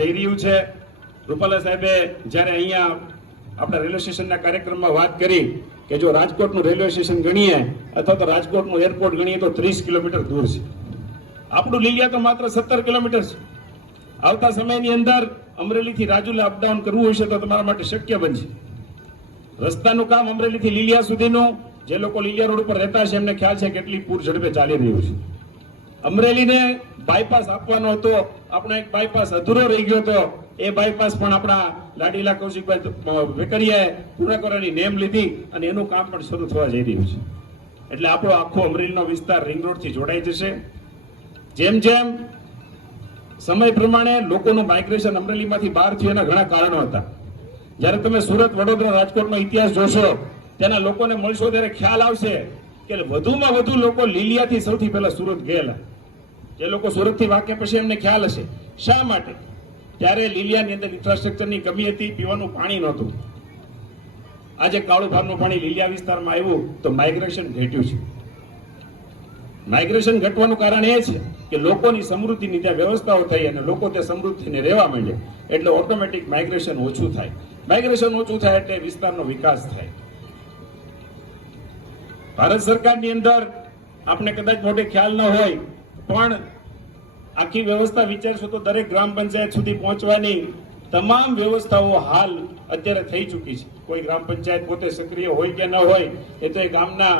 જઈ રહ્યું છે. રૂપાલા સાહેબે જ્યારે અહીંયા આપણા રેલવે સ્ટેશનના કાર્યક્રમમાં વાત કરી કે જો રાજકોટનું રેલવે સ્ટેશન ગણીએ અથવા તો રાજકોટનું એરપોર્ટ ગણીએ તો 30 કિલોમીટર દૂર છે. આપણું લીલિયા તો માત્ર 17 કિલોમીટર છે. આવતા સમયની અંદર અમરેલીથી રાજુલા અપડાઉન કરવું હશે તો તમારા માટે શક્ય બનશે. રસ્તાનું કામ અમરેલીથી લીલિયા સુધીનું, જે લોકો લીલિયા રોડ ઉપર રહેતા છે એમને ખ્યાલ છે કેટલી પૂર ઝડપે ચાલી રહ્યું છે. અમરેલીને બાયપાસ આપવાનો હતો, આપણો એક બાયપાસ અધૂરો રહી ગયો હતો. એ બાયપાસ પણ આપણા લાડીલા કૌશિકભાઈ વેકરિયાએ પૂર્ણ કરવાની નેમ લીધી અને એનું કામ પણ શરૂ થવા જઈ રહ્યું છે. એટલે આપણો આખો અમરેલીનો વિસ્તાર રિંગ રોડથી જોડાઈ જશે. જેમ જેમ સમય પ્રમાણે લોકોનું માઇગ્રેશન અમરેલીમાંથી બહાર થયું એના ઘણા કારણો હતા. જ્યારે તમે સુરત, વડોદરા, રાજકોટનો ઇતિહાસ જોશો, તેના લોકોને મળશો ત્યારે ખ્યાલ આવશે કે વધુમાં વધુ લોકો લીલિયાથી સૌથી પહેલા સુરત ગયેલા. જે લોકો સુરતથી વાકેફ હશે એમને ખ્યાલ હશે શા માટે. ત્યારે લીલિયાની અંદર ઇન્ફ્રાસ્ટ્રક્ચરની કમી હતી, પીવાનું પાણી નહોતું. આજે કાળું ભારનું પાણી લીલિયા વિસ્તારમાં આવ્યું તો માઇગ્રેશન ઘટ્યું છે. માઇગ્રેશન ઘટવાનું કારણ એ છે કે લોકોની સમૃદ્ધિની ત્યાં વ્યવસ્થાઓ થઈ અને લોકો ત્યાં સમૃદ્ધિને રહેવા માંડ્યા, એટલે ઓટોમેટિક માઇગ્રેશન ઓછું થાય. માઇગ્રેશન ઓછું થાય એટલે વિસ્તારનો વિકાસ થાય. ભારત સરકારની અંદર આપણે કદાચ મોટે ખ્યાલ ન હોય પણ આખી વ્યવસ્થા વિચારશો તો દરેક ગ્રામ પંચાયત સુધી પહોંચવાની તમામ વ્યવસ્થાઓ હાલ અત્યારે થઈ ચૂકી છે. કોઈ ગ્રામ પંચાયત પોતે સક્રિય હોય કે ન હોય એ તો એ ગામના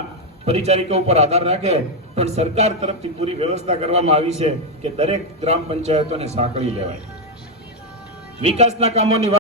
પરિચારિકા ઉપર આધાર રાખે, પણ સરકાર તરફથી પૂરી વ્યવસ્થા કરવામાં આવી છે કે દરેક ગ્રામ પંચાયતોને સાંકળી લેવાય. વિકાસના કામોની